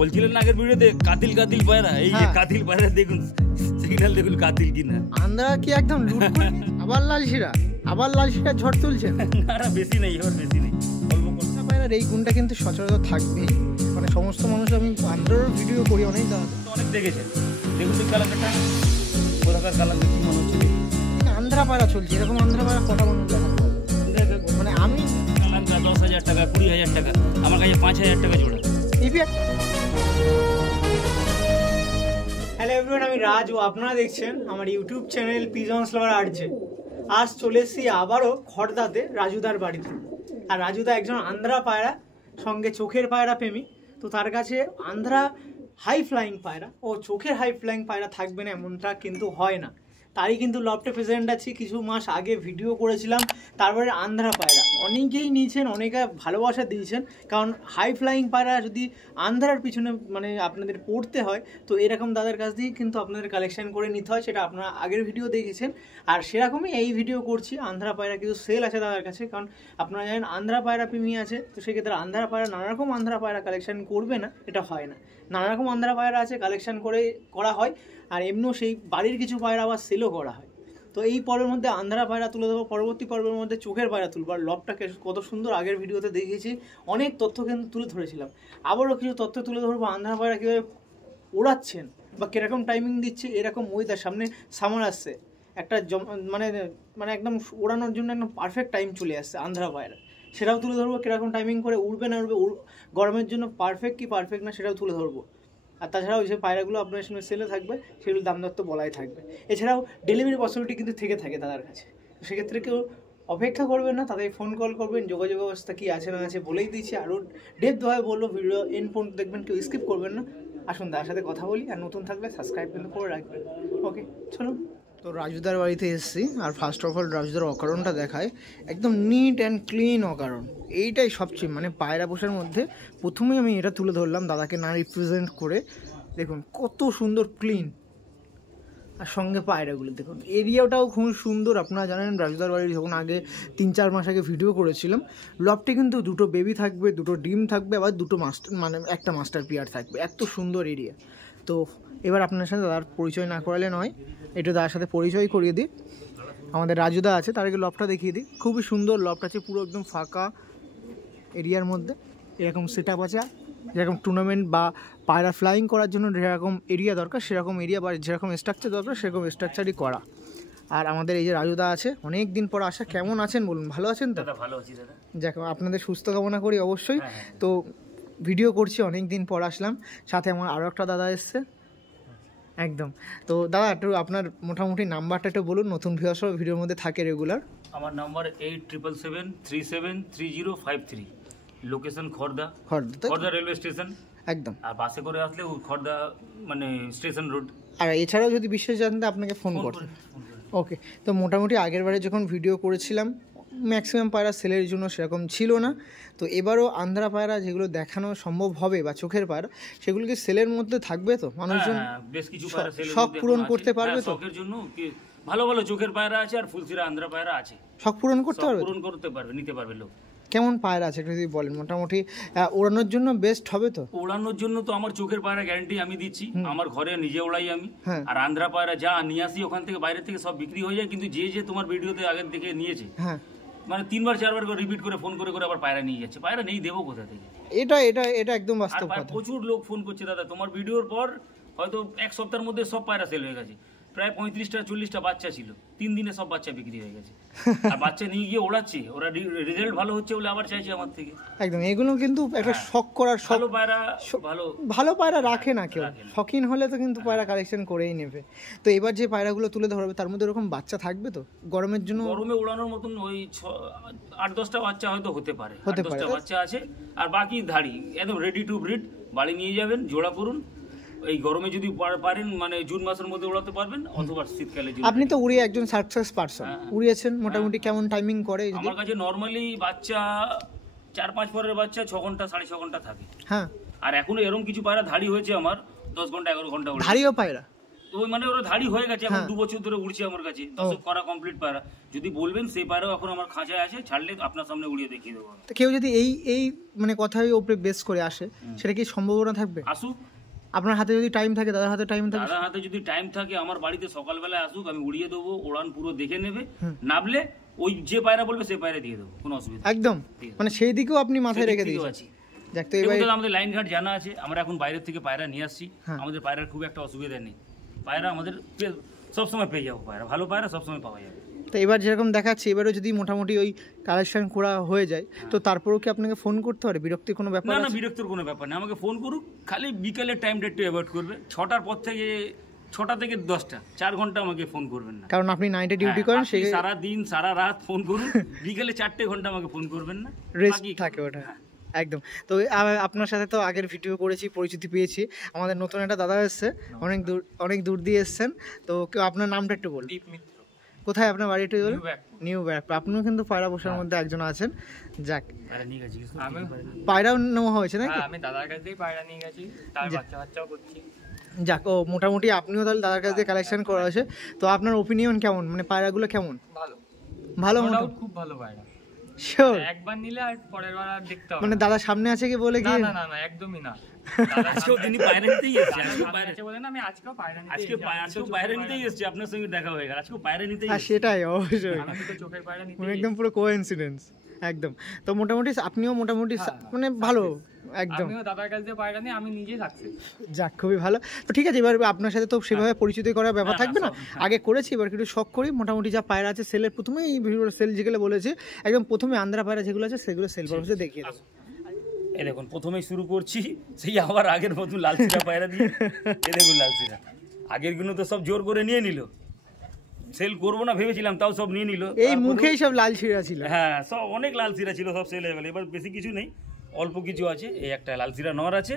বলছিলেন আগের ভিডিওতে কাতিল কাতিল পায়রা, এই যে কাতিল পায়রা দেখুন, সিগন্যাল দেখুন কাতিল কিনা। আন্দ্রা কি একদম লুট করে আবার লালশিরা ঝড় তুলছেন? না বেশি নেই, এবার বেশি নেই, অল্প করে। পায়রার এই গুণটা কিন্তু সচরাচর থাকবেই, মানে সমস্ত মানুষ, আমি আন্দ্রার ভিডিও করি অনেক, অনেক দেখেছেন। দেখুন তো কালারটা, কোথাকার কালার দেখি মনে হচ্ছে আন্দ্রা পায়রা চলছে। এরকম আন্দ্রা পায়রা কটা মানুষ দেখান? মানে আমি কালাঙ্কা 10,000 টাকা, 20,000 টাকা, আমার কাছে 5,000 টাকা জোড়া। হ্যালো এভরিওয়ান, আমি রাজ ও আপনারা দেখছেন আমার ইউটিউব চ্যানেল পিজন্স লাভার আরজে। আজ চলে এসেছি আবারও খড়দাতে রাজুদার বাড়িতে। আর রাজুদা একজন আন্ধ্রা পায়রা, সঙ্গে চোখের পায়রা প্রেমী। তো তার কাছে আন্ধ্রা হাই ফ্লাইং পায়রা ও চোখের হাই ফ্লাইং পায়রা থাকবে না এমনটা কিন্তু হয় না। তারই কিন্তু লফটে প্রেজেন্ট আছি। কিছু মাস আগে ভিডিও করেছিলাম, তারপরে আন্ধ্রা পায়রা অনেকেই নিয়েছেন, অনেকে ভালোবাসা দিয়েছেন। কারণ হাই ফ্লাইং পায়রা যদি আন্ধ্রার পিছনে মানে আপনাদের পড়তে হয়, তো এরকম দাদার কাছ দিয়েই কিন্তু আপনাদের কালেকশন করে নিতে হয়। সেটা আপনারা আগের ভিডিও দেখেছেন, আর সেরকমই এই ভিডিও করছি। আন্ধ্রা পায়রা কিছু সেল আছে দাদার কাছে, কারণ আপনারা জানেন আন্ধ্রা পায়রা প্রেমী আছে। তো সেক্ষেত্রে আন্ধ্রা পায়রা, নানারকম আন্ধ্রা পায়রা কালেকশন করবে না এটা হয় না। নানারকম আন্ধ্রা পায়রা আছে, কালেকশন করা হয়। আর এমনিও সেই বাড়ির কিছু পায়রা আবার সেলও করা হয়। তো এই পর্বের মধ্যে আন্ধ্রা পায়রা তুলে দেবো, পরবর্তী পর্বের মধ্যে চোখের পায়রা তুলবো। আর লবটাকে কত সুন্দর আগের ভিডিওতে দেখিয়েছি, অনেক তথ্য কিন্তু তুলে ধরেছিলাম। আবারও কিছু তথ্য তুলে ধরবো, আন্ধ্রা পায়রা কীভাবে ওড়াচ্ছেন বা কীরকম টাইমিং দিচ্ছে। এরকম ওয়েদার, সামনে সামার আসছে, একটা মানে একদম ওড়ানোর জন্য একদম পারফেক্ট টাইম চলে আসছে আন্ধ্রা পায়রা, সেটাও তুলে ধরবো। কীরকম টাইমিং করে উড়বে না উড়বে, গরমের জন্য পারফেক্ট কি পারফেক্ট না সেটাও তুলে ধরবো। আর তাছাড়াও যে পায়রাগুলো আপনার সঙ্গে সেলে থাকবে সেগুলোর দাম দর তো বলাই থাকবে। এছাড়াও ডেলিভারি পসিবিলিটি কিন্তু থেকে থাকে তাদের কাছে। তো সেক্ষেত্রে কেউ অপেক্ষা করবেন না, তাদের ফোন কল করবেন, যোগাযোগ ব্যবস্থা কী আছে না আছে বলেই দিচ্ছি। আরও ডেপথভাবে বলবো, ভিডিও এন্ড পর্যন্ত দেখবেন, কেউ স্কিপ করবেন না। আসুন তার সাথে কথা বলি, আর নতুন থাকলে সাবস্ক্রাইব কিন্তু করে রাখবেন। ওকে চলুন। তো রাজুদার বাড়িতে এসেছি, আর ফার্স্ট অফ অল রাজুদার অকারণটা দেখায়, একদম নিট অ্যান্ড ক্লিন অকারণ। এইটাই সবচেয়ে মানে পায়রা পোষার মধ্যে প্রথমেই আমি এটা তুলে ধরলাম দাদাকে না রিপ্রেজেন্ট করে। দেখুন কত সুন্দর ক্লিন, আর সঙ্গে পায়রাগুলো দেখুন, এরিয়াটাও খুব সুন্দর। আপনারা জানেন রাজুদার বাড়ির যখন আগে 3-4 মাস আগে ভিডিও করেছিলাম, লফটে কিন্তু 2টো বেবি থাকবে, 2টো ডিম থাকবে, আবার 2টো একটা মাস্টার পিয়ার থাকবে। এত সুন্দর এরিয়া। তো এবার আপনার সাথে দাদার পরিচয় না করালে নয়, একটু দাদার সাথে পরিচয় করিয়ে দিই। আমাদের রাজুদা আছে, তার আগে লফটটা দেখিয়ে দিই। খুবই সুন্দর লফট আছে, পুরো একদম ফাঁকা এরিয়ার মধ্যে। এরকম সেট আপ আছে, যেরকম টুর্নামেন্ট বা পায়রা ফ্লাইং করার জন্য যেরকম এরিয়া দরকার সেরকম এরিয়া, বা যেরকম স্ট্রাকচার দরকার সেরকম স্ট্রাকচারই করা। আর আমাদের এই যে রাজুদা আছে, অনেক দিন পর আসা। কেমন আছেন বলুন? ভালো আছেন তো? ভালো আছি দাদা। যাক, আপনাদের সুস্থ কামনা করি অবশ্যই। তো ভিডিও করছি, অনেক দিন পর আসলাম, সাথে আমার আরও একটা দাদা এসছে একদম। তো দাদা একটু আপনার মোটামুটি নাম্বারটা একটু বলুন, নতুন ভিউয়ার্সরা ভিডিওর মধ্যে থাকে রেগুলার। আমার number 8777373053, location Khardah railway station একদম। আর বাসে করে আসলে খড়দা মানে স্টেশন রোড। আর এছাড়াও যদি বিশেষ জানতে আপনাকে ফোন করতে। ওকে, তো মোটামুটি আগের বারে যখন ভিডিও করেছিলাম ম্যাক্সিমাম পায়রা সেলের জন্য সেরকম ছিল না। তো এবারও আন্ধ্রা পায়রা যেগুলো দেখানো সম্ভব হবে বা চোখের পায়রা, সেগুলো কি সেলের মধ্যে থাকবে? তো মানুষজন বেশ কিছু শখ পূরণ করতে পারবে তো? শখের জন্য ভালো ভালো চোখের পায়রা আছে, আর ফুলসিরা আন্ধ্রা পায়রা আছে। শখ পূরণ করতে পারবে, নিতে পারবে লোক। কেমন পায়রা আছে একটু যদি বলেন, মোটামুটি ওড়ানোর জন্য বেস্ট হবে তো? ওড়ানোর জন্য তো আমার চোখের পায়রা গ্যারান্টি আমি দিচ্ছি, আমার ঘরে নিজে ওড়াই আমি। আর আন্ধ্রা পায়রা যা নিয়ে আসি ওখান থেকে, বাইরে থেকে সব বিক্রি হয়ে যায়। কিন্তু যে তোমার ভিডিওতে আগের থেকে নিয়েছে, মানে 3-4 করে রিপিট করে ফোন করে আবার পায়রা নিয়ে যাচ্ছে। পায়রা নেই, দেবো কোথা থেকে? এটা একদম বাস্তব কথা। প্রচুর লোক ফোন করছে, দাদা তোমার ভিডিওর পর হয়তো 1 সপ্তাহের মধ্যে সব পায়রা সেল হয়ে গেছে। প্রায় 35-40টা বাচ্চা ছিল, 3 দিনে সব বাচ্চা বিক্রি হয়ে গেছে। আর বাচ্চা নিয়ে গিয়ে ওড়াচ্ছে, ওরা রেজাল্ট ভালো হচ্ছে বলে আবার চাইছে আমার থেকে। একদম, এগুলো কিন্তু একটা শখ করার, ভালো পায়রা রাখে না কেউ, শখিন হলে তো কিন্তু পায়রা কালেকশন করেই নেবে। তো এবার যে পায়রাগুলো তুলে ধরবে তার মধ্যে এরকম বাচ্চা থাকবে তো গরমের জন্য? গরমে ওড়ানোর মতন ওই 8-10টা বাচ্চা হয়তো হতে পারে। 10টা বাচ্চা আছে, আর বাকি ধাড়ি একদম রেডি টু ব্রিড। বাড়ি নিয়ে যাবেন, জোড়া করুন। এই গরমে যদি পারেন মানে জুন মাসের মধ্যে ওড়াতে পারবেন, অথবা শীতকালে। আপনি তো উড়িয়ে একজন সাকসেস পারসন, উড়িয়েছেন। মোটামুটি কেমন টাইমিং করে? আমার কাছে নরমালি বাচ্চা 4-5 পরের বাচ্চা 6 ঘন্টা 6.5 ঘন্টা থাকে। আর এখনো এরকম কিছু পায়রা ধাড়ি হয়েছে আমার 10 ঘন্টা 11 ঘন্টা। ধাড়িও পায়রা? ওই মানে ওরা ধাড়ি হয়ে গেছে, এখন 2 বছর ধরে উড়ছে আমার কাছে, দর্শক করা কমপ্লিট পায়রা। যদি বলবেন সেই পায়রাও এখন আমার খাঁচায় আছে, ছাড়লে আপনার সামনে উড়িয়ে দেখিয়ে দেবো। তো কেউ যদি এই মানে কথার উপরে বেস করে আসে, সেটা কি সম্ভাবনা থাকবে? আসুক, আপনার হাতে যদি টাইম থাকে, দাদার হাতে টাইম থাকে, দাদার হাতে যদি টাইম থাকে, আমার বাড়িতে সকালবেলায় আসুক, আমি উড়িয়ে দেবো, ওড়ান পুরো দেখে নেবে, নামলে ওই যে পায়রা বলবে সেই পায়রা দিয়ে দেবো, কোনো অসুবিধা একদম। মানে সেই দিকেও আপনি মাথায় রেখে দিয়েছেন। যাক, তো এবার আমাদের লাইন ঘাট জানা আছে, আমরা এখন বাইরের থেকে পায়রা নিয়ে আসছি, আমাদের পায়রার খুব একটা অসুবিধা নেই, পায়রা আমাদের সবসময় পেয়ে যাবো, পায়রা ভালো পায়রা সবসময় পাওয়া যাবে। তো এবার যেরকম দেখাচ্ছে, এবারও যদি মোটামুটি ওই কালেকশন করা হয়ে যায়, তো তারপরেও কি আপনাকে ফোন করতে হবে? বিরক্তির কোনো ব্যাপার? না, বিরক্তির কোনো ব্যাপার না, আমাকে ফোন করুক, খালি বিকেলের টাইমটা একটু অ্যাভয়েড করবে, 6টার পর থেকে 6টা থেকে 10টা 4 ঘন্টা আমাকে ফোন করবেন না, কারণ আপনি নাইটে ডিউটি করেন, সেই সারা দিন সারা রাত ফোন করুন, বিকেলে 4টে ঘন্টা আমাকে ফোন করবেন না, রেস্ট থাকে ওটা। একদম। তো আপনার সাথে তো আগের ভিডিও করেছি, পরিচিতি পেয়েছি। আমাদের নতুন একটা দাদা এসছে, অনেক দূর দিয়ে এসছেন। তো কেউ আপনার নামটা একটু বলুন। কোথায় আপনার বাড়ি একটু বলুন? নিউ ব্যারাকপুর। আপনিও কিন্তু পায়রা পোষার মধ্যে একজন আছেন। যাক, পায়রাও নেওয়া হয়েছে নাকি? আমি দাদার কাছ থেকেই পায়রা নিয়ে গেছি, তার বাচ্চাও করছি। যাক, ও মোটামুটি আপনিও তাহলে দাদার কাছ থেকে কালেকশন করা হয়েছে। তো আপনার ওপিনিয়ন কেমন, মানে পায়রাগুলো কেমন? ভালো, খুব ভালো পায়রা। শিওর? একবার নিলে আর পরের বার আর দেখতে হবে মানে দাদা সামনে আছে কি বলে কি? না, একদমই না। আজকেও তিনি পায়রা নিতেই এসেছে, আমি আজকেও পায়রা নিতেই এসেছি, আপনার সঙ্গে দেখা হয়ে গেল, আজকেও পায়রা নিতেই। সেটাই অবশ্যই, আমি তো চোখের পায়রা নিতে একদম পুরো কোইন্সিডেন্স একদম। তো মোটামুটি আপনিও মোটামুটি মানে ভালো, একদম। আমিও দাদার কাছ থেকে পায়রা নিয়ে আমি নিজে সাকসেস। যাক, খুবই ভালো। তো ঠিক আছে, এবার আপনার সাথে তো সেভাবে পরিচিত করার ব্যাপার থাকবে না, আগে করেছি, এবার একটু শখ করি। মোটামুটি যা পায়রা আছে সেলের, প্রথমেই এই ভিডিওর সেল যেগুলো বলেছে, একদম প্রথমে আন্ধ্রা পায়রা যেগুলো আছে সেগুলো সেল পারপাসে দেখিয়ে দেবো। এই দেখুন, প্রথমেই শুরু করছি সেই আবার আগের মতন লালচিরা পায়রা দিয়ে। এই দেখুন লালচিরা, আগের গুলো তো সব জোর করে নিয়ে নিল, সেল করবো না ভেবেছিলাম, তাও সব নিয়ে নিল, এই মুখেই সব লাল ছিঁড়া ছিল। হ্যাঁ, সব অনেক লাল চিরা ছিল, সব সেল হয়ে গেল। এবার বেশি কিছু নেই, অল্প কিছু আছে। এই একটা লাল চিরা নর আছে,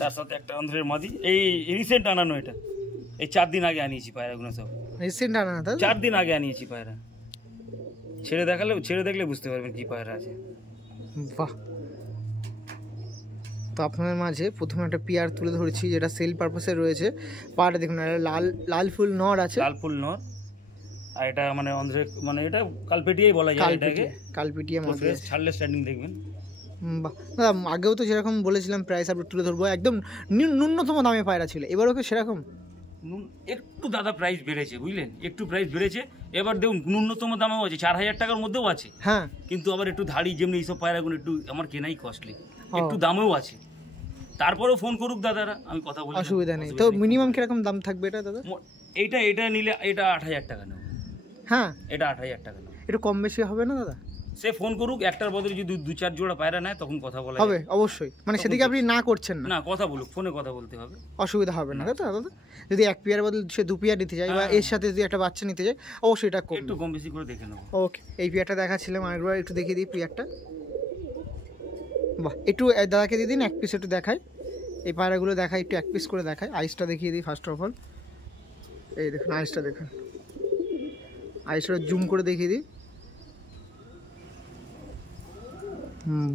তার সাথে একটা অন্ধ্রের মাদি, এই রিসেন্ট আনানো, এটা এই 4 দিন আগে আনিয়েছি পায়রাগুলো, সব রিসেন্ট আনানো, 4 দিন আগে আনিয়েছি পায়রা। ছেড়ে দেখলে বুঝতে পারবেন কি পায়রা আছে। বাহ। তো আপনার মাঝে প্রথমে একটা পিয়ার তুলে ধরেছি, যেটা সেল পারপাসে রয়েছে। পায়রাটা দেখুন, লাল ফুল নর আছে, লাল ফুল নর, আর এটা মানে অন্ধ্রের, মানে এটা কালপেটিয়াই বলা যায়, এটাকে কালপেটিয়া মাদি। ছাড়লে স্ট্যান্ডিং দেখবেন। বাহ, দাদা আগেও তো যেরকম বলেছিলাম প্রাইস আপনি তুলে ধরবো, একদম ন্যূনতম দামে পায়রা ছিল, এবারও কি সেরকম? একটু দাদা প্রাইস বেড়েছে, বুঝলেন, একটু প্রাইস বেড়েছে। এবার দেখুন ন্যূনতম দামেও আছে, 4000 টাকার মধ্যেও আছে। হ্যাঁ, কিন্তু আবার একটু ধাড়ি, যেমনি এইসব পায়রাগুলো একটু আমার কেনাই কস্টলি, একটু দামেও আছে। তারপরেও ফোন করুক দাদারা, আমি কথা বলি, অসুবিধা নেই। তো মিনিমাম কিরকম দাম থাকবে এটা দাদা? এটা নিলে এটা 8000 টাকা নেব। হ্যাঁ, এটা 8000 টাকা নেব। একটু কম বেশি হবে না দাদা? সে ফোন করুক, একটার বদলে যদি 2-4 জোড়া পায়রা নেয় তখন কথা বলা হবে অবশ্যই, মানে সেদিকে আপনি না করছেন না? না, কথা বলুক, ফোনে কথা বলতে হবে, অসুবিধা হবে না দাদা। যদি 1 পেয়ার বদলে সে 2 পেয়ার নিতে যায়, বা এর সাথে যদি একটা বাচ্চা নিতে যায়, অবশ্যই এটা একটু কম বেশি করে দেখে নেব। ওকে, এই পেয়ারটা দেখাচ্ছিলাম, আরেকবার একটু দেখিয়ে দিই পেয়ারটা। বাহ, একটু দাদাকে দিয়ে দিন, 1 পিস একটু দেখাই। এই পায়রাগুলো দেখাই, একটু 1 পিস করে দেখাই। আইসটা দেখিয়ে দিই ফার্স্ট অফ অল। এই দেখুন আইসটা, দেখুন আইসটা জুম করে দেখিয়ে দিই।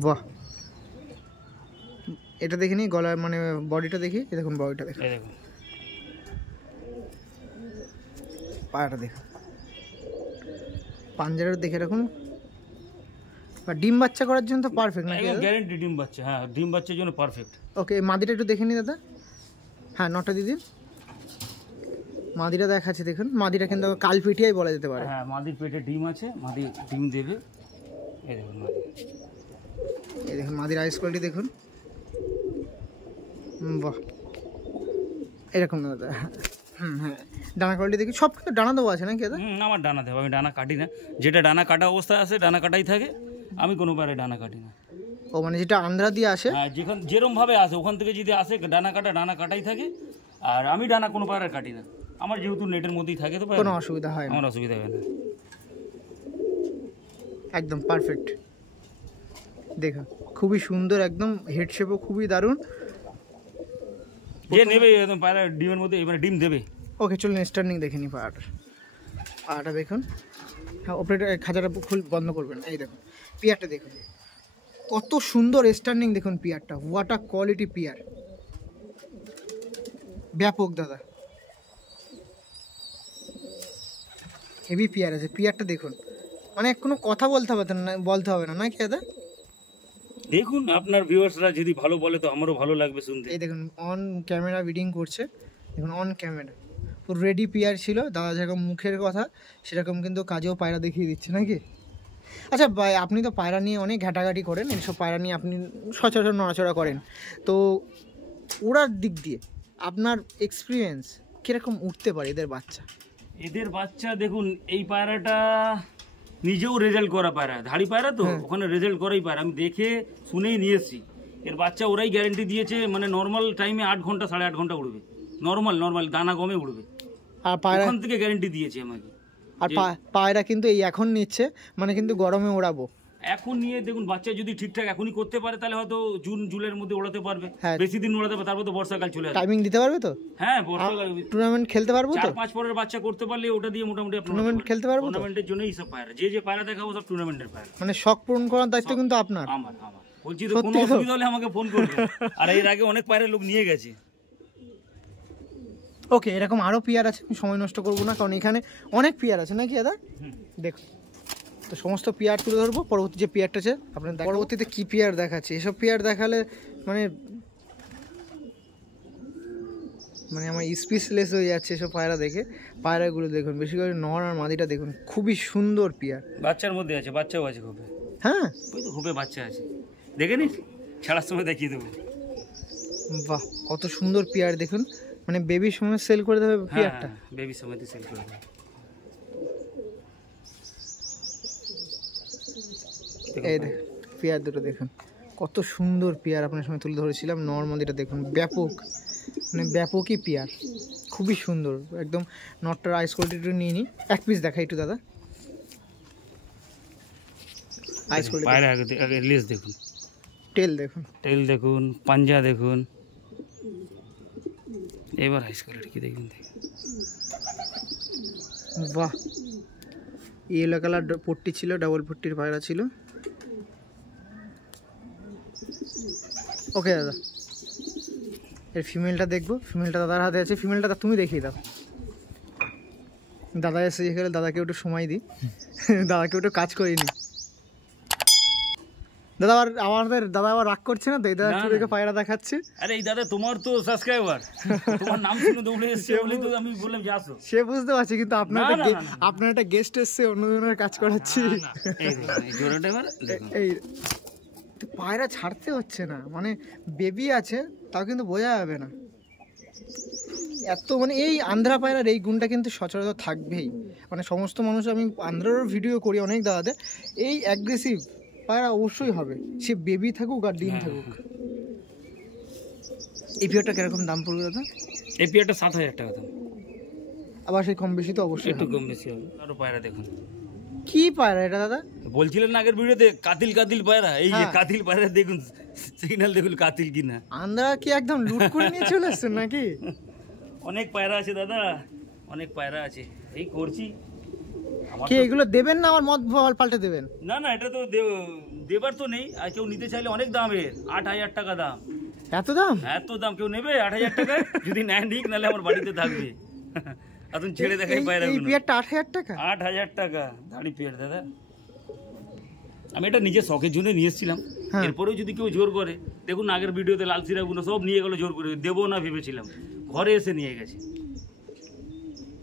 বাহ, এটা দেখে নিই, গলার মানে বডিটা দেখি। এই দেখুন বডিটা দেখুন, পায়রাটা দেখুন, পাঞ্জারের দেখে রাখুন। ডিম বাচ্চা করার জন্য তো পারফেক্ট নাকি? গ্যারান্টি ডিম বাচ্চা, হ্যাঁ ডিম বাচ্চার জন্য পারফেক্ট। ওকে, মাদিটা একটু দেখে নিই দাদা। হ্যাঁ, নটা দিদি, মাদিটা দেখাচ্ছে দেখুন। মাদিটা কিন্তু কালপেটিয়াই বলা যেতে পারে। হ্যাঁ, মাদির পেটে ডিম আছে, মাদি ডিম দেবে। এই দেখুন মাদি, এই দেখুন মাদির আইস কোয়ালিটি দেখুন। বাহ, এরকম না দাদা। হ্যাঁ, ডানা কোয়ালিটি দেখি, সব কিন্তু ডানা দেওয়া আছে নাকি দাদা? আমার ডানা দেবো, আমি ডানা কাটি না। যেটা ডানা কাটা অবস্থায় আছে ডানা কাটাই থাকে, আমি কোনো পারে ডানা কাটি না। ও মানে যেটা আন্ধ্রা দিয়ে আসে, হ্যাঁ, যেরকম ভাবে আসে ওখান থেকে যদি আসে ডানা কাটাই থাকে। আর আমি ডানা কোনো পারে কাটি না, আমার যেহেতু নেটের মধ্যেই থাকে, তো কোনো অসুবিধা হয় না, আমার অসুবিধা হয় না। একদম পারফেক্ট। দেখুন খুবই সুন্দর, একদম হেড শেপও খুবই দারুণ। যে নেবে একদম পায়রা ডিমের মধ্যে এবারে ডিম দেবে। ওকে, চলুন স্টার্নিং দেখে নিই পায়রাটা দেখুন। হ্যাঁ, অপারেটর খাঁচাটা ফুল বন্ধ করবেন। এই দেখুন পিয়ারটা দেখুন, কত সুন্দর স্টার্নিং দেখুন পিয়ারটা, হোয়াট আ কোয়ালিটি পিয়ার, ব্যাপক দাদা। হেভি পেয়ার আছে, পেয়ারটা দেখুন, মানে কোনো কথা বলতে হবে না নাকি দাদা? দেখুন আপনার ভিউয়ার্সরা যদি ভালো বলে তো আমারও ভালো লাগবে শুনতে। এই দেখুন অন ক্যামেরা ব্রিডিং করছে, দেখুন অন ক্যামেরা পুরো রেডি পেয়ার ছিল। দাদা যেরকম মুখের কথা সেরকম কিন্তু কাজেও পায়রা দেখিয়ে দিচ্ছে নাকি? আচ্ছা ভাই, আপনি তো পায়রা নিয়ে অনেক ঘাটাঘাটি করেন, এইসব পায়রা নিয়ে আপনি সচরাচর নড়াচড়া করেন, তো ওড়ার দিক দিয়ে আপনার এক্সপিরিয়েন্স কীরকম উঠতে পারে এদের বাচ্চা? এদের বাচ্চা দেখুন, এই পায়রাটা নিজেও রেজাল্ট করা পায়রা, ধাড়ি পায়রা তো ওখানে রেজাল্ট করাই পায়রা, আমি দেখে শুনেই নিয়ে এসেছি। এর বাচ্চা ওরাই গ্যারেন্টি দিয়েছে, মানে নর্মাল টাইমে 8 ঘন্টা 8.5 ঘন্টা উড়বে, নর্মাল দানা গমে উড়বে। আর পায়রা ওখান থেকে গ্যারেন্টি দিয়েছে আমাকে। আর পায়রা কিন্তু এই এখন নিচ্ছে, মানে কিন্তু গরমে ওড়াবো এখন নিয়ে দেখুন, বাচ্চা যদি ঠিকঠাক এখনই করতে পারে তাহলে হয়তো জুন জুলাইয়ের মধ্যে ওড়াতে পারবে, বেশি দিন ওড়াতে পারবে, তারপর তো বর্ষাকাল চলে আসবে। টাইমিং দিতে পারবে তো? হ্যাঁ, বর্ষাকাল টুর্নামেন্ট খেলতে পারবো তো? 4-5 পরের বাচ্চা করতে পারলে ওটা দিয়ে মোটামুটি টুর্নামেন্ট খেলতে পারবো। টুর্নামেন্টের জন্যই সব পায়রা, যে পায়রা দেখাবো সব টুর্নামেন্টের পায়রা। মানে শখ পূরণ করার দায়িত্ব কিন্তু আপনার। আমার বলছি তো, কোনো অসুবিধা হলে আমাকে ফোন করবে। আর এর আগে অনেক পায়রা লোক নিয়ে গেছে। ওকে, এরকম আরও পেয়ার আছে, আমি সময় নষ্ট করবো না, কারণ এখানে অনেক পেয়ার আছে নাকি দাদা? দেখুন, তো সমস্ত পেয়ার তুলে ধরবো। পরবর্তী যে পেয়ারটা আছে আপনার পরবর্তীতে কী পেয়ার দেখাচ্ছে, এসব পেয়ার দেখালে মানে আমার স্পিচলেস হয়ে যাচ্ছে এসব পায়রা দেখে। পায়রাগুলো দেখুন, বেশি করে নর আর মাদিটা দেখুন, খুবই সুন্দর পেয়ার। বাচ্চার মধ্যে আছে, বাচ্চাও আছে খুব। হ্যাঁ, ওই তো খুবই বাচ্চা আছে, দেখে নিস, ছাড়ার সময় দেখিয়ে দেবো। বাহ, কত সুন্দর পেয়ার দেখুন, মানে বেবির সময় সেল করে দেবে পেয়ারটা। বেবির সময় সেল করে দেবে। এই দেখুন পেয়ার দুটো দেখুন, কত সুন্দর পেয়ার আপনার সময় তুলে ধরেছিলাম। নর্মাদিটা দেখুন, ব্যাপকই পেয়ার, খুবই সুন্দর একদম। নটটার আইস কোয়ালিটি নিয়ে নিই, এক পিস দেখাই একটু দাদা। আইস কোয়ালিটি লেজ দেখুন, টেল দেখুন, পাঞ্জা দেখুন, এবার আইস কোয়ালিটি কি দেখুন। বাহ, ইয়েলো কালার পট্টি ছিল, ডাবল পট্টির পায়রা ছিল। ওকে দাদা, এর ফিমেলটা দেখবো, ফিমেলটা দাদার হাতে আছে, ফিমেলটা তুমি দেখিয়ে দাও। দাদা এসে গেলে দাদাকে একটু সময় দিই, দাদাকে একটু কাজ করিনি। দাদা দাদা আবার রাগ করছে না তো? এই দাদা একটু দেখে পায়রা দেখাচ্ছে। আরে এই দাদা তোমার তো সাবস্ক্রাইবার, তোমার নাম শুনে দৌড়ে এসেছে বলেই তো আমি বললাম যে আসো। সে বুঝতে পারছি, কিন্তু আপনার একটা গেস্ট এসছে, অন্যজনের কাজ করাচ্ছি। এই পায়রা ছাড়তে হচ্ছে না, মানে বেবি আছে তাও কিন্তু বোঝা যাবে না এত, মানে এই আন্ধ্রা পায়রার এই গুণটা কিন্তু সচরাচর থাকবেই। মানে সমস্ত মানুষ, আমি আন্ধ্রারও ভিডিও করি অনেক দাদাদের, এই অ্যাগ্রেসিভ পায়রা অবশ্যই হবে, সে বেবি থাকুক আর ডিম থাকুক। এই পেয়ারটা কিরকম দাম পড়বে দাদা? এই পেয়ারটা 7,000 টাকা দাম। আবার সেই কম বেশি তো অবশ্যই, একটু কম বেশি হবে। আরো পায়রা দেখুন, কি পায়রা এটা দাদা? বলছিলেন না আগের ভিডিওতে কাতিল পায়রা, এই যে কাতিল পায়রা দেখুন, সিগন্যাল দেখুন কাতিল কিনা। আন্ধ্রা কি একদম লুট করে নিয়ে চলে আসছেন নাকি? অনেক পায়রা আছে দাদা, অনেক পায়রা আছে, এই করছি। কি এগুলো দেবেন না আমার মত পাল্টে দেবেন? না এটা তো দেবার তো নেই, আর কেউ নিতে চাইলে অনেক দামের, 8,000 টাকা দাম। এত দাম? এত দাম কেউ নেবে 8,000 টাকায়? যদি নেন ঠিক, নাহলে আমার বাড়িতে থাকবে। এখন ছেড়ে দেখাই পায়রা। এই পেয়ারটা 8,000 টাকা? 8,000 টাকা দাড়ি পেয়ার দাদা। আমি এটা নিজের শখের জন্য নিয়ে এসেছিলাম, এরপরেও যদি কেউ জোর করে, দেখুন আগের ভিডিওতে লাল সিরাগুলো সব নিয়ে গেলো জোর করে, দেবো না ভেবেছিলাম, ঘরে এসে নিয়ে গেছে।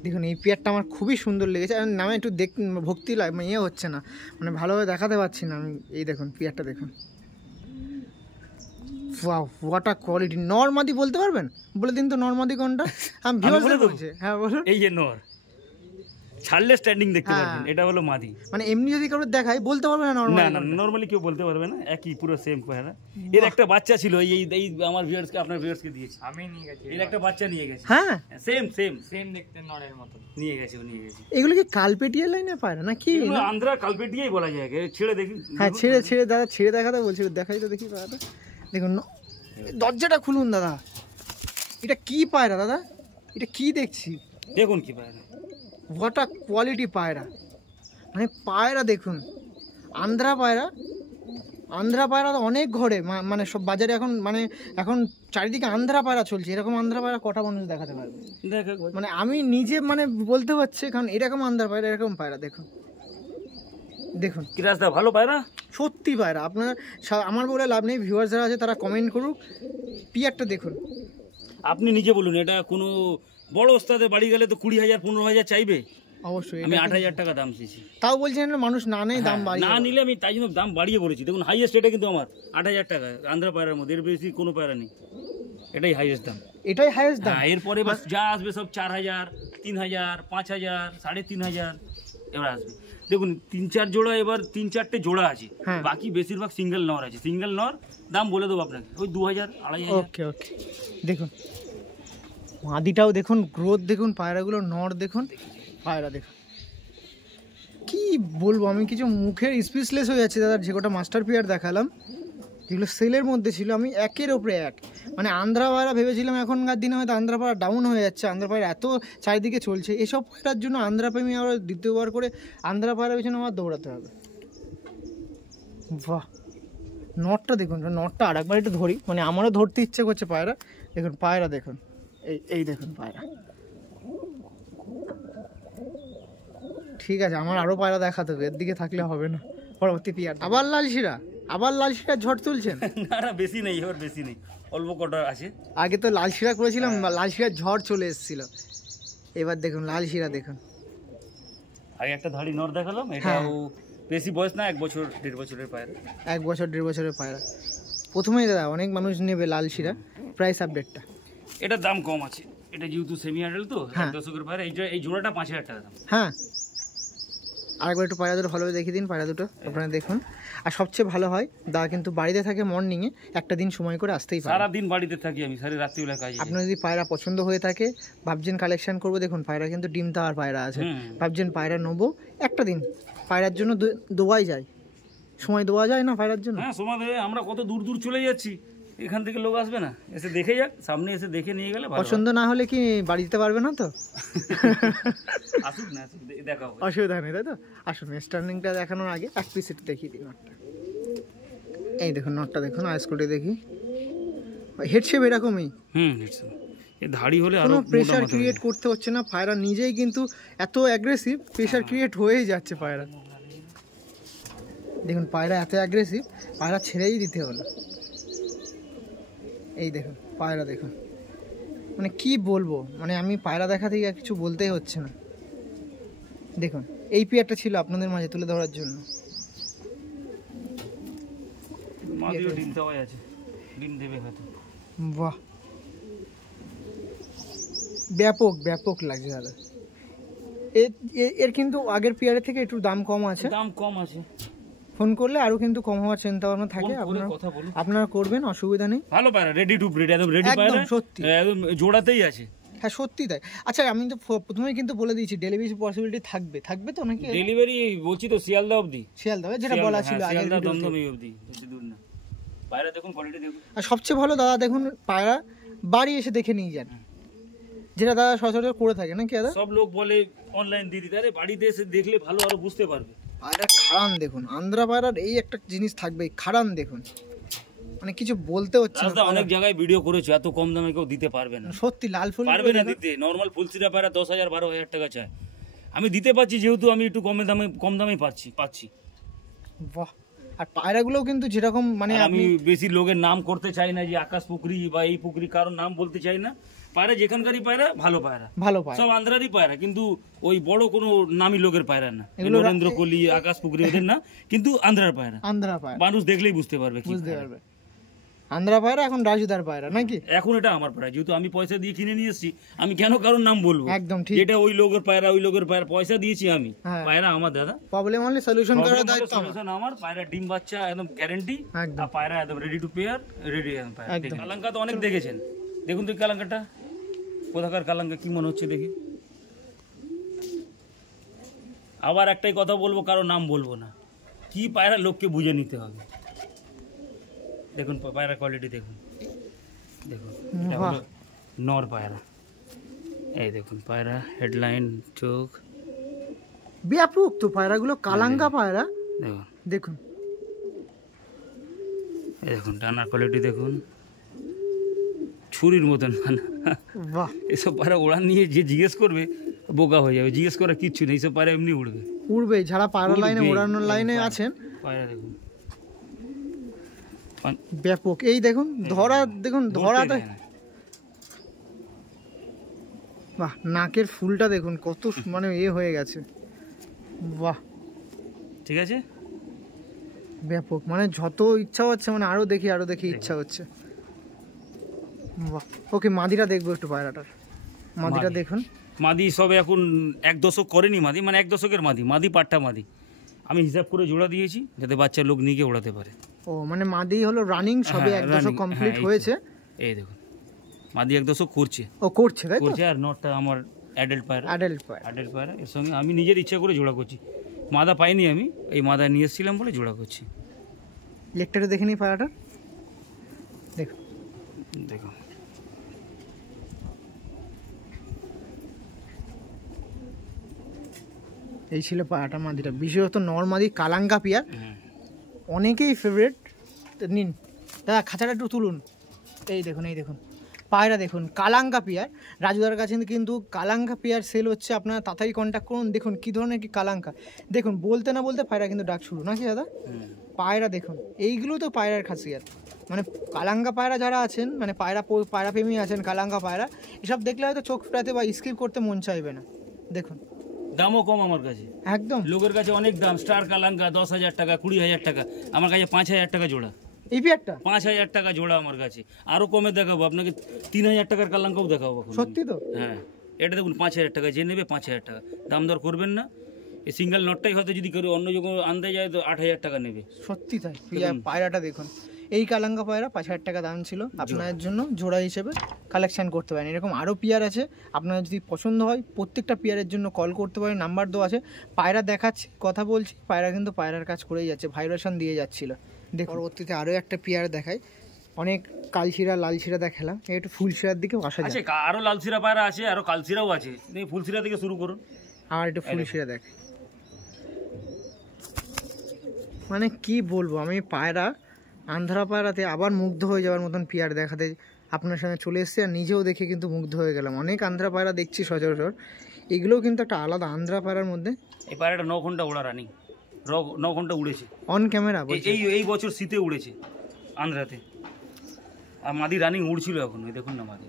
দেখুন এই পেয়ারটা আমার খুবই সুন্দর লেগেছে, নামে একটু ভক্তি ইয়ে হচ্ছে না, মানে ভালোভাবে দেখাতে পারছি না আমি। এই দেখুন পেয়ারটা দেখুন, ওয়াও, হোয়াট আ কোয়ালিটি। নরমাদি বলতে পারবেন? বলে দিন তো নরমাদি কোনটা। আমি ভিউয়ার্সদের বলছি। হ্যাঁ বলুন। এই যে নর, ছাড়লে স্ট্যান্ডিং দেখতে পারবেন, এটা হলো মাদি। মানে এমনি যদি কারো দেখাই বলতে পারবে না নরমালি? না নরমালি কেউ বলতে পারবে না, একই পুরো সেম পায়রা। এর একটা বাচ্চা ছিল, এই আমার ভিউয়ার্সকে, আপনার ভিউয়ার্সকে দিয়েছি, আমি নিয়ে গেছি। এর একটা বাচ্চা নিয়ে গেছে। হ্যাঁ, সেম দেখতে নরের মতো নিয়ে গেছে। এগুলো কি কালপেটিয়া লাইনে পায়রা নাকি? আন্ধ্রা কালপেটিয়াই বলা যায়। ছেড়ে দেখি। হ্যাঁ ছেড়ে দাদা, ছেড়ে দেখাতে বলছিল, দেখাই তো দেখি পায়রাটা। দেখুন দরজাটা খুলুন দাদা, এটা কি পায়রা দাদা? এটা কি দেখছি? দেখুন কি পায়রা, হোয়াট আ কোয়ালিটি পায়রা। মানে পায়রা দেখুন, আন্ধ্রা পায়রা, আন্ধ্রা পায়রা তো অনেক ঘরে, মানে সব বাজারে এখন, মানে এখন চারিদিকে আন্ধ্রা পায়রা চলছে। এরকম আন্ধ্রা পায়রা কটা মানুষ দেখাতে পারবে? মানে আমি নিজে মানে বলতে পারছি, কারণ এরকম আন্ধ্রা পায়রা, এরকম পায়রা দেখুন, দেখুন কি রাস্তা ভালো পায়রা, সত্যি পায়রা। আপনার আমার বলে লাভ নেই, ভিউয়ার্স যারা আছে তারা কমেন্ট করুক। পিয়ারটা দেখুন, আপনি নিজে বলুন, এটা কোনো বড় ওস্তাদে বাড়ি গেলে তো 20,000 15,000 চাইবে। অবশ্যই আমি 8,000 টাকা দাম চেয়েছি, তাও বলছেন মানুষ না নেই, দাম বাড়িয়ে না নিলে আমি তাই জন্য দাম বাড়িয়ে বলেছি। দেখুন হাইয়েস্ট এটা কিন্তু আমার 8,000 টাকা আন্ধ্রা পায়রার মধ্যে, এর বেশি কোনো পায়রা নেই, এটাই হাইয়েস্ট দাম। এটাই হাইয়েস্ট দাম। এরপরে বাস যা আসবে সব 4,000 3,000 5,000 3,500 এবার আসবে। দেখুন 3-4 জোড়া, এবার 3-4টে জোড়া আছে, বাকি বেশিরভাগ সিঙ্গেল নর আছে। সিঙ্গেল নর দাম বলে দেবো আপনাকে, ওই 2,000 2,500। ওকে ওকে, দেখুন মাদিটাও দেখুন, গ্রোথ দেখুন, পায়রাগুলো নর দেখুন, পায়রা দেখুন, কি বলবো আমি, কিছু মুখের স্পিচলেস হয়ে যাচ্ছে দাদা। যে কটা মাস্টার পেয়ার দেখালাম যেগুলো সেলের মধ্যে ছিল, আমি একের ওপরে এক, মানে আন্ধ্রা পায়রা ভেবেছিলাম এখনকার দিনে হয়তো আন্ধ্রা পায়রা ডাউন হয়ে যাচ্ছে, আন্ধ্রা পায়রা এত চারিদিকে চলছে, এসব পায়রার জন্য আন্ধ্রা প্রেমী আবার দ্বিতীয়বার করে আন্ধ্রা পায়রা পেছনে আমার দৌড়াতে হবে। বাহ, নটটা দেখুন, নটটা আরেকবার একটু ধরি, মানে আমারও ধরতে ইচ্ছে করছে পায়রা। দেখুন পায়রা দেখুন, এই দেখুন পায়রা। ঠিক আছে, আমার আরও পায়রা দেখাতে হবে, এর দিকে থাকলে হবে না। পরবর্তী পিয়ার আবার লালশিরা, আবার লালশিরা ঝড় তুলছেন? না বেশি নেই, এবার বেশি নেই, অল্প কটা আছে। আগে তো লালশিরা করেছিলাম, লালশিরার ঝড় চলে এসেছিল। এবার দেখুন লালশিরা দেখুন। আগে একটা ধাড়ি নর দেখালাম, এটাও বেশি বয়স না, 1 বছর 1.5 বছরের পায়রা। 1 বছর 1.5 বছরের পায়রা। প্রথমেই দাদা অনেক মানুষ নেবে লালশিরা, প্রাইস আপডেটটা। এটার দাম কম আছে, এটা যেহেতু সেমি অ্যাডাল্ট তো, দর্শকের পায়রা, এই জোড়াটা 5,000 টাকা দাম। হ্যাঁ, আরেকবার একটু পায়রা দুটো ভালোভাবে দেখিয়ে দিন, পায়রা দুটো আপনারা দেখুন। আর সবচেয়ে ভালো হয় দাদা কিন্তু বাড়িতে থাকে, মর্নিংয়ে একটা দিন সময় করে আসতেই পারে। সারাদিন বাড়িতে থাকি আমি, সারি রাত্রিবেলা কাজ। আপনার যদি পায়রা পছন্দ হয়ে থাকে, ভাবছেন কালেকশন করবো, দেখুন পায়রা কিন্তু ডিম দেওয়ার পায়রা আছে, ভাবছেন পায়রা নেবো, একটা দিন পায়রার জন্য দোয়াই যায়, সময় দেওয়া যায় না পায়রার জন্য। হ্যাঁ সময় দেয়, আমরা কত দূর দূর চলে যাচ্ছি, এখান থেকে লোক আসবে না, এসে দেখে যাক, সামনে এসে দেখে নিয়ে গেলে পছন্দ না হলে কি বাড়ি দিতে পারবে না তো? আসুক না, দেখাবো, অসুবিধা নেই, তাই তো? আসুন, স্টার্নিংটা দেখানোর আগে এক পিস একটু দেখিয়ে দিই নটটা। এই দেখুন নটটা দেখুন, আইসকুটি দেখি, হেডশেপ এরকমই, ধাড়ি হলে কোনো প্রেশার ক্রিয়েট করতে হচ্ছে না, পায়রা নিজেই কিন্তু এত অ্যাগ্রেসিভ, প্রেশার ক্রিয়েট হয়েই যাচ্ছে পায়রা। দেখুন পায়রা এত অ্যাগ্রেসিভ, পায়রা ছেড়েই দিতে হলো। এই দেখুন পায়রা দেখুন, মানে কি বলবো, মানে আমি পায়রা দেখা থেকে আর কিছু বলতেই হচ্ছে না। দেখুন এই পেয়ারটা ছিল আপনাদের মাঝে তুলে ধরার জন্য। বাহ, ব্যাপক ব্যাপক লাগছে দাদা। এর কিন্তু আগের পেয়ারের থেকে একটু দাম কম আছে, ফোন করলে আরো কিন্তু কম হওয়ার চিন্তা ভাবনা থাকে, আপনারা করবেন, অসুবিধা নেই। ভালো পায়রা, রেডি টু ব্রিড, একদম রেডি পায়রা, সত্যি একদম জোড়াতেই আছে। হ্যাঁ সত্যি তাই। আচ্ছা আমি তো প্রথমেই কিন্তু বলে দিয়েছি ডেলিভারি পসিবিলিটি থাকবে তো নাকি? ডেলিভারি বলছি তো শিয়ালদা অবধি, শিয়ালদা যেটা বলা ছিল আগে, শিয়ালদা দমদম অবধি, বেশি দূর না। পায়রা দেখুন, কোয়ালিটি দেখুন। আর সবচেয়ে ভালো দাদা দেখুন, পায়রা বাড়ি এসে দেখে নিয়ে যান, যেটা দাদা সচরাচর করে থাকে নাকি দাদা? সব লোক বলে অনলাইন দিয়ে দিতে, আরে বাড়িতে এসে দেখলে ভালো আরো বুঝতে পারবে। পায়রা খাড়ান দেখুন, আন্ধ্রা পায়রার এই একটা জিনিস থাকবে, খাড়ান দেখুন, মানে কিছু বলতে হচ্ছে না। অনেক জায়গায় ভিডিও করেছো, এত কম দামে কেউ দিতে পারবে না, সত্যি লাল ফুল পারবে না দিতে। নরমাল ফুলসিরা পায়রা 10,000 12,000 টাকা চায়, আমি দিতে পারছি যেহেতু আমি একটু কম দামে পাচ্ছি। বাহ, আর পায়রাগুলোও কিন্তু যেরকম, মানে আমি বেশি লোকের নাম করতে চাই না, যে আকাশ পুকুরি বা এই পুকুরি, কারোর নাম বলতে চাই না। পায়রা যেখানকারই পায়রা ভালো পায়রা, সব আন্ধ্রারই পায়রা, কিন্তু ওই বড় কোনো নামি লোকের পায়রা না, নরেন্দ্র কোহলি, আকাশ পুকুরি ওদের না, কিন্তু আন্ধ্রার পায়রা, মানুষ দেখলেই বুঝতে পারবে। আন্ধ্রা পায়রা এখন রাজুদার পায়রা নাকি? এখন এটা আমার পায়রা, যেহেতু আমি পয়সা দিয়ে কিনে নিয়ে এসেছি, আমি কেন কারোর নাম বলবো? একদম ঠিক, এটা ওই লোকের পায়রা, পয়সা দিয়েছি আমি, পায়রা আমার দাদা, প্রবলেম হলে সলিউশন করার দায়িত্ব আমার। পায়রা ডিম বাচ্চা একদম গ্যারান্টি, আর পায়রা একদম রেডি টু পেয়ার, রেডি একদম পায়রা। কালাঙ্কা তো অনেক দেখেছেন, দেখুন তো কালাঙ্কাটা কোথাকার কালাঙ্কা, কি মনে হচ্ছে দেখি। আবার একটাই কথা বলবো, কারো নাম বলবো না, কি পায়রা লোককে বুঝে নিতে হবে। দেখুন পায়রা কোয়ালিটি দেখুন, নর পায়রা, এই দেখুন পায়রা, হেডলাইন, চোখ ব্যাপক তো পায়রাগুলো, কালাঙ্কা পায়রা দেখুন। এই দেখুন ডানার কোয়ালিটি দেখুন, ছুরির মতন। বাহ, এসব পায়রা ওড়ান নিয়ে যে জিজ্ঞেস করবে বোকা হয়ে যাবে, জিজ্ঞেস করার কিচ্ছু নেই, এইসব পায়রা এমনি উড়বে। উড়বে, যারা পায়রা লাইনে ওড়ানোর লাইনে আছেন পায়রা দেখুন ব্যাপক। এই দেখুন ধরা, দেখুন ধরাতে, বাহ নাকের ফুলটা দেখুন কত মানে হয়ে গেছে, বাহ ঠিক আছে ব্যাপক। মানে যত ইচ্ছা হচ্ছে মানে আরো দেখি ইচ্ছা হচ্ছে। বাহ, ওকে মাদিটা দেখবো একটু পায়রাটার। মাদিটা দেখুন, মাদি সব এখন 1 দশক করেনি মাদি, মানে 1 দশকের মাদি পাট্টা মাদি আমি হিসাব করে জোড়া দিয়েছি যাতে বাচ্চা লোক নিয়ে উড়াতে পারে। ও মানে মাদি হলো রানিং, সবে 1 দশক কমপ্লিট হয়েছে। এই দেখুন মাদি 1 দশক করছে, ও করছে তাই তো? করছে। আর নটটা আমার অ্যাডাল্ট পায়রা, এর সঙ্গে আমি নিজের ইচ্ছা করে জোড়া করছি। মাদা পাইনি আমি, এই মাদা নিয়ে এসেছিলাম বলে জোড়া করছি। লেকটারে দেখে নিই পায়রাটা, দেখো দেখো এই ছিল পায়রাটা মাদিটা। বিশেষত নরমাদি কালাঙ্গা পিয়ার অনেকেই ফেভারিট। নিন দাদা খাঁচাটা একটু তুলুন। এই দেখুন পায়রা দেখুন, কালাঙ্গা পিয়ার। রাজুদার কাছে কিন্তু কালাঙ্গা পিয়ার সেল হচ্ছে, আপনারা তাড়াতাড়ি কন্ট্যাক্ট করুন। দেখুন কী ধরনের কি কালাঙ্কা, দেখুন বলতে না বলতে পায়রা কিন্তু ডাক শুরু, নাকি দাদা? পায়রা দেখুন, এইগুলো তো পায়রার খাসিয়াত। মানে কালাঙ্গা পায়রা যারা আছেন, মানে পায়রা প্রেমী আছেন, কালাঙ্গা পায়রা এসব দেখলে হয়তো চোখ ফেরাতে বা স্কিপ করতে মন চাইবে না। দেখুন দামও কম আমার কাছে, একদম লোকের কাছে অনেক দাম। স্টার কালাঙ্গা 10,000 টাকা, 20,000 টাকা, আমার কাছে 5,000 টাকা জোড়া। এই পিয়ারটা 5,000 টাকা জোড়া আমার কাছে। আরো কমে দেখাবো আপনাকে, 3,000 টাকার কালাঙ্কাও দেখাবো। সত্যি তো? হ্যাঁ, এটা দেখুন 5,000 টাকা, যে নেবে 5,000 টাকা, দাম দর করবেন না। এই সিঙ্গেল নটটাই হয়তো যদি কেউ অন্য যখন আনতে যায় তো 8,000 টাকা নেবে। সত্যি তাই? পায়রাটা দেখুন, এই কালাঙ্গা পায়রা 5,000 টাকা দাম ছিল। আপনাদের জন্য জোড়া হিসেবে কালেকশন করতে পারেন। এরকম আরও পিয়ার আছে, আপনার যদি পছন্দ হয় প্রত্যেকটা পিয়ারের জন্য কল করতে পারেন, নাম্বার দেওয়া আছে। পায়রা দেখাচ্ছি, কথা বলছি, পায়রা কিন্তু পায়রার কাজ করেই যাচ্ছে, ভাইব্রেশন দিয়ে যাচ্ছিল। দেখো পরবর্তীতে আরও একটা পিয়ার দেখাই। অনেক কালশিরা লালশিরা দেখালাম, একটু ফুলশিরার দিকেও আসা যায়। আরো লালশিরা পায়রা আছে, আরো কালশিরাও আছে। ফুলশিরা থেকে শুরু করুন। আর একটু ফুলশিরা দেখ, মানে কি বলবো আমি, পায়রা আন্ধ্রা পায়রাতে আবার মুগ্ধ হয়ে যাওয়ার মতন পিয়ার দেখাতে আপনার সামনে চলে এসেছে। আর নিজেও দেখে কিন্তু মুগ্ধ হয়ে গেলাম। অনেক আন্ধ্রা পায়রা দেখছি সচরাচর, এগুলোও কিন্তু একটা আলাদা আন্ধ্রা পায়রার মধ্যে। এই পায়রাটা 9 ঘন্টা ওড়া রানিং, 9 ঘন্টা উড়েছে অন ক্যামেরা। এই বছর শীতে উড়েছে আন্ধ্রাতে। আর মাদি রানিং উড়ছিল এখন, ওই দেখুন না মাদি,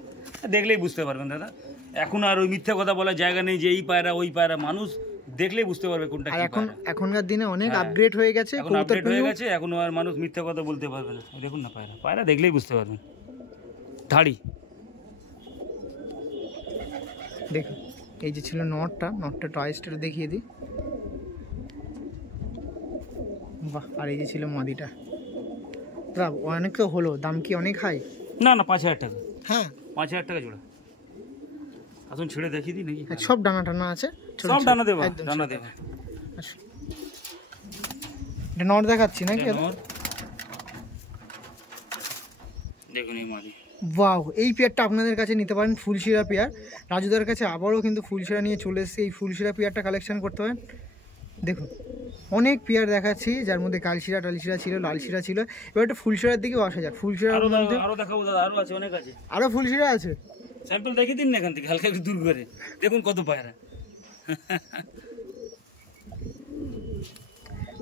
দেখলেই বুঝতে পারবেন দাদা। এখন আর ওই মিথ্যা কথা বলার জায়গা নেই যে এই পায়রা ওই পায়রা, মানুষ দেখলেই বুঝতে পারবে কোনটা। এখনকার দিনে অনেক আপগ্রেড হয়ে গেছে, এখন আর মানুষ মিথ্যা কথা বলতে পারবে না। দেখুন না পায়রা দেখলেই বুঝতে পারবেন। ধাড়ি দেখুন, এই যে ছিল নটটা টয়েসটা দেখিয়ে দিই। বাহ, আর এই যে ছিল মাদিটা। দাদা অনেক তো হলো, দাম কি অনেক হাই? না 5,000 টাকা। হ্যাঁ 5,000 টাকা জোড়া। আসুন ছেড়ে দেখিয়ে দিই নাকি? সব ডানা টানা আছে, সব ডানা দেবা, ডানা দেবা। এটা নট দেখাচ্ছি নাকি? দেখুন এই মাদি। ওয়াও, এই পেয়ারটা আপনাদের কাছে নিতে পারেন, ফুলশিরা পেয়ার। রাজুদার কাছে আবারও কিন্তু ফুলশিরা নিয়ে চলে এসেছে। এই ফুলশিরা পেয়ারটা কালেকশন করতে পারেন। দেখুন অনেক পেয়ার দেখাচ্ছি, যার মধ্যে কালশিরা টালশিরা ছিল, লালশিরা ছিল। এবার একটা ফুলশিরার দিকেও আসা যাক। ফুলশিরার মধ্যে আরো দেখাবো দাদা, আরো আছে, অনেক আছে। আরো ফুলশিরা আছে, স্যাম্পল দেখিয়ে দিন না এখান থেকে, হালকা একটু দূর করে। দেখুন কত পায়রা।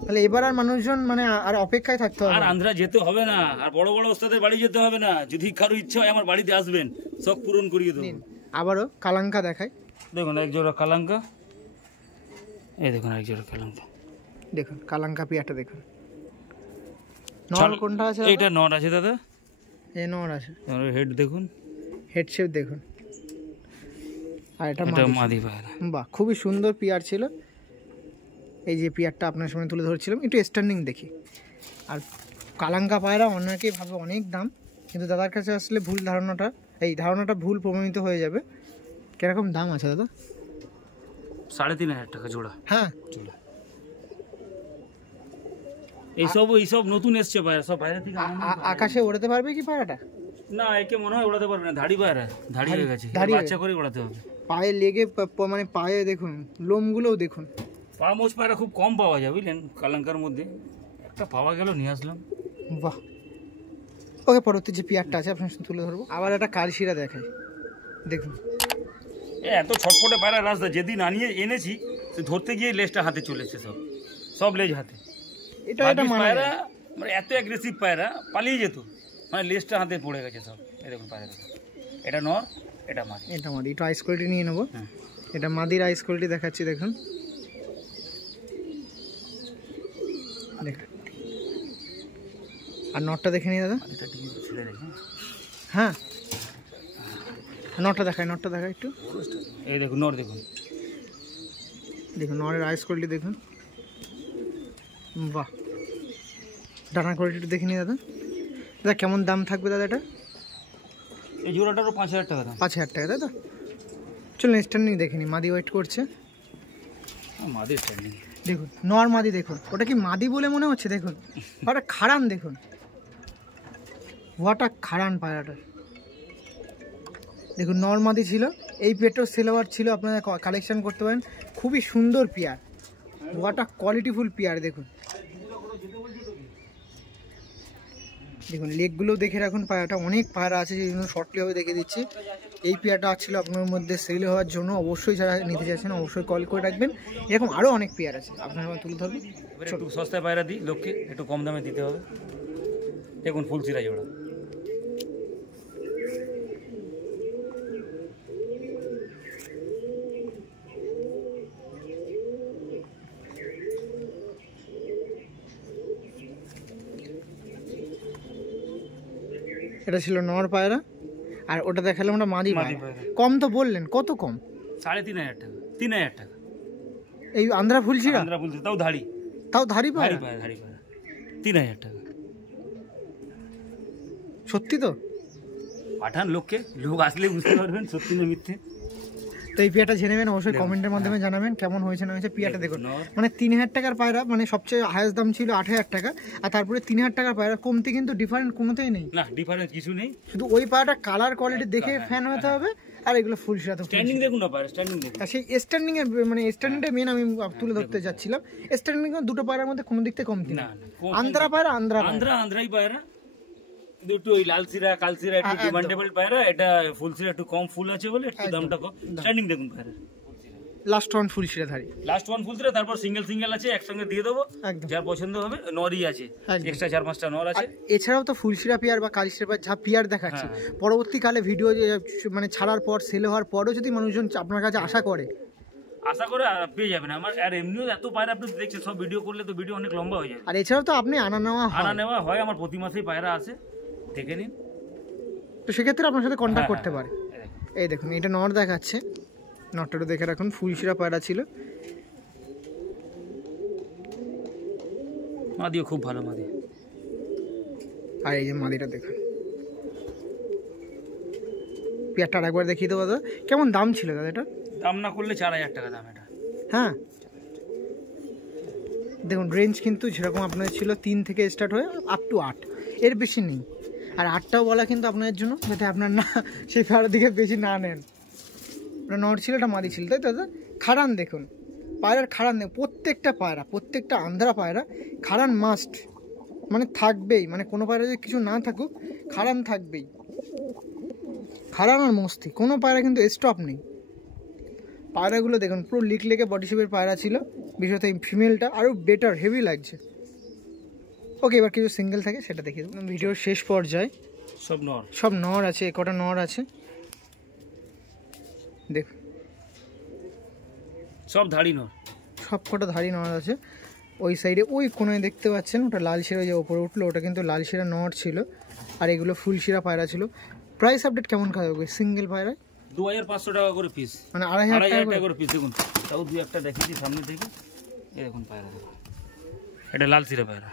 তাহলে এবার আর মানুষজন মানে আর অপেক্ষায় থাকতে হবে, আর আন্ধ্রা যেতে হবে না, আর বড় বড় ওস্তাদের বাড়ি যেতে হবে না। যদি কারো ইচ্ছা হয় আমার বাড়িতে আসবেন, সব পূরণ করিয়ে দেবো। আবারও কালাঙ্কা দেখাই। দেখুন এক জোড়া কালাঙ্কা, এই দেখুন এক জোড়া কালাঙ্কা। দেখুন কালাঙ্কা পিয়াটা দেখুন। নর কোনটা আছে? এইটা নর আছে দাদা, এই নর আছে। হেড দেখুন, হেড শেপ দেখুন। আর এটা মাদি পায়রা। বাহ, খুবই সুন্দর পিয়ার ছিল। এই যে পিয়ারটা আপনার সামনে তুলে ধরছিলাম, একটু স্ট্যান্ডিং দেখি। আর কালাঙ্কা পায়রা অনেকেই ভাবে অনেক দাম, কিন্তু দাদার কাছে আসলে এই ধারণাটা ভুল প্রমাণিত হয়ে যাবে। কিরকম দাম আছে দাদা? 3,500 টাকা জোড়া। হ্যাঁ জোড়া। এইসব নতুন এসছে পায়রা, সব বাইরে থেকে। আকাশে ওড়াতে পারবে কি পায়রাটা? না, একে মনে হয় ওড়াতে পারবে না, ধাড়ি পায়রা, ধাড়ি হয়ে গেছে, বাচ্চা করে ওড়াতে হবে। পায়ে লেগে মানে পায়ে দেখুন লোমগুলোও দেখুন। পা মোজ পায়রা খুব কম পাওয়া যায় বুঝলেন, কালাঙ্কার মধ্যে একটা পাওয়া গেল, নিয়ে আসলাম। বাহ, ওকে, পরবর্তী যে পেয়ারটা আছে আপনার সাথে তুলে ধরবো। আবার একটা কালশিরা দেখাই, দেখুন এত ছটফটে পায়রা রাস্তা যেদিন আনিয়ে এনেছি সে ধরতে গিয়ে লেজটা হাতে চলেছে, সব লেজ হাতে। এটা পায়রা মানে এত অ্যাগ্রেসিভ পায়রা পালিয়ে যেত, মানে লেজটা হাতে পড়ে গেছে সব। এই দেখুন পায়রা, এটা নর, এটা মাদি। এটা মাদি, একটু আইস কোয়ালিটি নিয়ে নেবো। এটা মাদির আইস কোয়ালিটি দেখাচ্ছি, দেখুন দেখুন। আর নটটা দেখে নিই দাদা। হ্যাঁ, নটটা দেখায়, নটটা দেখায় একটু। এই দেখুন নর, দেখুন দেখুন নরের আইস কোয়ালিটি দেখুন, বাহ। ডানা কোয়ালিটি দেখে নিই দাদা। দাদা কেমন দাম থাকবে দাদা এটা? এই জোড়াটারও 5,000 টাকা দাম। 5,000 টাকা দাদা। চলুন স্ট্যান্ডিং দেখে নিই। মাদি ওয়েট করছে, মাদি স্ট্যান্ডিং দেখুন। নর মাদি দেখুন, ওটা কি মাদি বলে মনে হচ্ছে? দেখুন ওটা খাড়ান, দেখুন ওটা খাড়ান পায়রাটা। দেখুন নর মাদি ছিল, এই পেট্রো সিলভার ছিল, আপনারা কালেকশন করতে পারেন। খুবই সুন্দর পেয়ার, ওটা কোয়ালিটিফুল পেয়ার। দেখুন দেখুন লেগগুলো দেখে রাখুন। পায়রাটা অনেক পায়রা আছে, সেই জন্য শর্টলিভাবে দেখে দিচ্ছি। এই পেয়ারটা ছিল আপনার মধ্যে সেল হওয়ার জন্য। অবশ্যই যারা নিতে চাইছেন অবশ্যই কল করে রাখবেন। এরকম আরও অনেক পেয়ার আছে, আপনারা তুলে ধরবেন। একটু সস্তায় পায়রা দিই লোককে, একটু কম দামে দিতে হবে। দেখুন ফুলসিরা জোড়া, এটা ছিল নর পায়রা, আর ওটা দেখালাম আমরা মাদি পায়রা। কম তো বললেন, কত কম? 3,500 টাকা, 3,000 টাকা। এই আন্ধ্রা ফুলছিরা, আন্ধ্রা ফুলসিরা, তাও ধাড়ি, তাও ধাড়ি পায়রা, ধাড়ি পায়রা 3,000 টাকা। সত্যি তো? পাঠান লোককে, লোক আসলে বুঝতে পারবেন সত্যি না মিথ্যে। তো এই পেয়ারটা জেনে নেবেন, অবশ্যই কমেন্টের মাধ্যমে জানাবেন কেমন হয়েছে না হয়েছে। পেয়ারটা দেখুন, মানে 3,000 টাকার পায়রা, মানে সবচেয়ে হায়েস্ট দাম ছিল 8,000 টাকা, আর তারপরে 3,000 টাকার পায়রা, কমতে কিন্তু ডিফারেন্ট কোনোতেই নেই। না ডিফারেন্স কিছু নেই, শুধু ওই পায়রাটা কালার কোয়ালিটি দেখে ফ্যান হতে হবে। আর এগুলো ফুলশিরা তো স্ট্যান্ডিং দেখুন না পায়রা, স্ট্যান্ডিং দেখুন। আর সেই স্ট্যান্ডিং এর মানে স্ট্যান্ডিংটা মেন আমি তুলে ধরতে যাচ্ছিলাম। স্ট্যান্ডিং দুটো পায়রার মধ্যে কোনো দিক থেকে কমতি না। আন্ধ্রা পায়রা, আন্ধ্রাই পায়রা, কিন্তু একটু ওই লালসিরা কালসিরা একটু ডিমান্ডেবল পায়রা। এটা ফুলসিরা একটু কম ফুল আছে বলে একটু দামটা কম। স্ট্যান্ডিং দেখুন পায়রা, লাস্ট ওয়ান ফুলশিরা ধারি, লাস্ট ওয়ান ফুলসিরা, তারপর সিঙ্গেল আছে, একসঙ্গে দিয়ে দেবো। যার পছন্দ হবে। নরই আছে এক্সট্রা 4-5টা নর আছে। এছাড়াও তো ফুলশিরা পিয়ার বা কালশিরা পিয়ার যা পিয়ার দেখাচ্ছে, পরবর্তীকালে ভিডিও মানে ছাড়ার পর সেল হওয়ার পরও যদি মানুষজন আপনার কাছে আশা করে পেয়ে যাবেন আমার। আর এমনিও এত পায়রা আপনি দেখছেন, সব ভিডিও করলে তো ভিডিও অনেক লম্বা হয়ে যায়। আর এছাড়াও তো আপনি আনা নেওয়া হয় আমার, প্রতি মাসেই পায়রা আছে, দেখে নিন। তো সেক্ষেত্রে আপনার সাথে কন্ট্যাক্ট করতে পারে। এই দেখুন এটা নর দেখাচ্ছে, নটটা দেখে রাখুন। ফুলশিরা পায়রা ছিল, মাদিও খুব ভালো মাদি। আর এই যে মাদিটা দেখুন, পেয়ারটা একবার দেখিয়ে দেবো দাদা। কেমন দাম ছিল দাদা এটা? দাম না করলে 4,000 টাকা দাম এটা। হ্যাঁ দেখুন রেঞ্জ কিন্তু যেরকম আপনার ছিল 3 থেকে স্টার্ট হয়ে আপ টু 8, এর বেশি নেই। আর 8টাও বলা কিন্তু আপনার জন্য, যাতে আপনার না সেই পায়রার দিকে বেশি না নেন। নর ছিল, এটা মাদি ছিল, তাই দাদা? খাড়ান দেখুন, পায়রার খাড়ান দেখুন। প্রত্যেকটা পায়রা, প্রত্যেকটা আন্ধ্রা পায়রা খাড়ান মাস্ট, মানে থাকবেই। মানে কোনো পায়রা যদি কিছু না থাকুক, খাড়ান থাকবেই। খাড়ান আর মস্তি, কোনো পায়রা কিন্তু স্টপ নেই। পায়রাগুলো দেখুন পুরো লিক লেগে বডি শেপের পায়রা ছিল, বিশেষত এই ফিমেলটা আরও বেটার, হেভি লাগছে। ওকে, এবার কিছু সিঙ্গেল থাকে সেটা দেখিয়ে দেবো। ভিডিওর শেষ পর্যায়ে সব নর আছে, কটা নর আছে দেখুন, সব ধাড়ি নর, সব কটা ধাড়ি নর আছে। ওই সাইডে ওই কোনায় দেখতে পাচ্ছেন, ওটা লাল শিরা যে ওপরে উঠলো, ওটা কিন্তু লাল শিরা নর ছিল। আর এগুলো ফুলশিরা পায়রা ছিল। প্রাইস আপডেট কেমন খাবে সিঙ্গেল পায়রায়? 2,500 টাকা করে পিস, মানে 2,500 টাকা করে পিস। দেখুন তাও দুই একটা দেখিয়েছি সামনে থেকে। এই দেখুন পায়রা, এটা লাল সিরা পায়রা,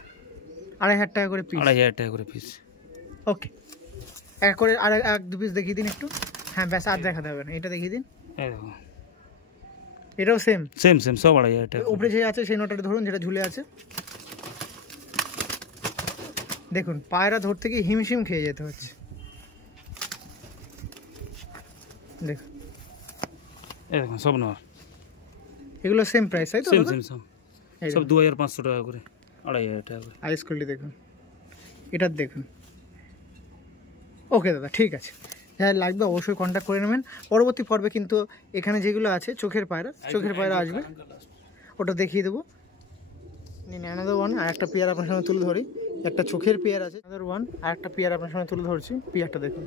2,500 টাকা করে পিস। 2,500 টাকা করে পিস। ওকে, এক করে আর এক দু পিস দেখিয়ে দিন একটু। হ্যাঁ ব্যাস, আর দেখাতে হবে না, এটা দেখিয়ে দিন। এই দেখুন এটাও সেম সব 2,500 টাকা। উপরে যে আছে সেই নটাটা ধরুন, যেটা ঝুলে আছে। দেখুন পায়রা ধরতে গিয়ে হিমশিম খেয়ে যেতে হচ্ছে। দেখুন এই দেখুন সব নর, এগুলো সেম প্রাইস, তাই তো? সব 2,500 টাকা করে, 2,500 টাকা করে। আইস কোয়ালিটি দেখুন, এটার দেখুন ওকে দাদা, ঠিক আছে, যাই লাগবে অবশ্যই কন্ট্যাক্ট করে নেবেন। পরবর্তী পর্বে কিন্তু এখানে যেগুলো আছে চোখের পায়রা আসবে, ওটা দেখিয়ে দেবো। অ্যানাদার ওয়ান, আর একটা পেয়ার আপনার সামনে তুলে ধরি, একটা চোখের পেয়ার আছে, অ্যানাদার ওয়ান, আর একটা পেয়ার আপনার সামনে তুলে ধরছি, পেয়ারটা দেখুন।